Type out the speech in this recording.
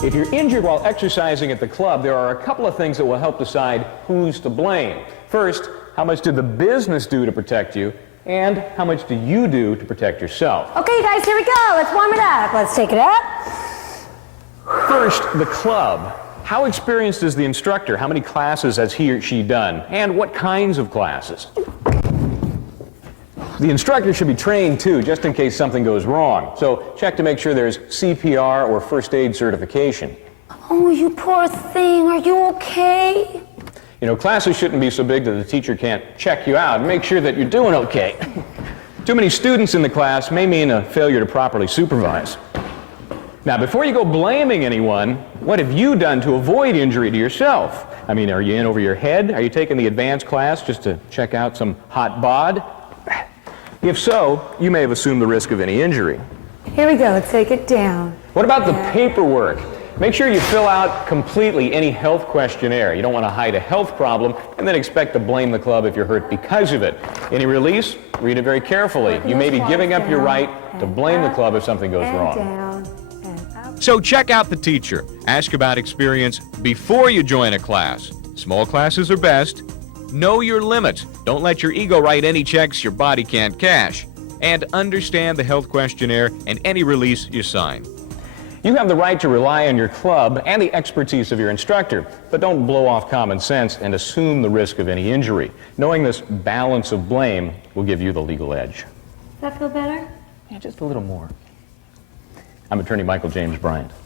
If you're injured while exercising at the club, there are a couple of things that will help decide who's to blame. First, how much did the business do to protect you? And how much do you do to protect yourself? Okay, guys, here we go. Let's warm it up. Let's take it up. First, the club. How experienced is the instructor? How many classes has he or she done? And what kinds of classes? The instructor should be trained too, just in case something goes wrong. So check to make sure there's CPR or first aid certification. Oh, you poor thing. Are you okay? You know, classes shouldn't be so big that the teacher can't check you out and make sure that you're doing okay. Too many students in the class may mean a failure to properly supervise. Now, before you go blaming anyone, what have you done to avoid injury to yourself? I mean, are you in over your head? Are you taking the advanced class just to check out some hot bod? If so, you may have assumed the risk of any injury. Here we go. Let's take it down. What about the paperwork? Make sure you fill out completely any health questionnaire. You don't want to hide a health problem and then expect to blame the club if you're hurt because of it. Any release? Read it very carefully. You may be giving up your right to blame the club if something goes wrong. Down and up. So check out the teacher. Ask about experience before you join a class. Small classes are best. Know your limits. Don't let your ego write any checks your body can't cash. And understand the health questionnaire and any release you sign. You have the right to rely on your club and the expertise of your instructor, but don't blow off common sense and assume the risk of any injury. Knowing this balance of blame will give you the legal edge. Does that feel better? Yeah, just a little more. I'm attorney Michael James Bryant.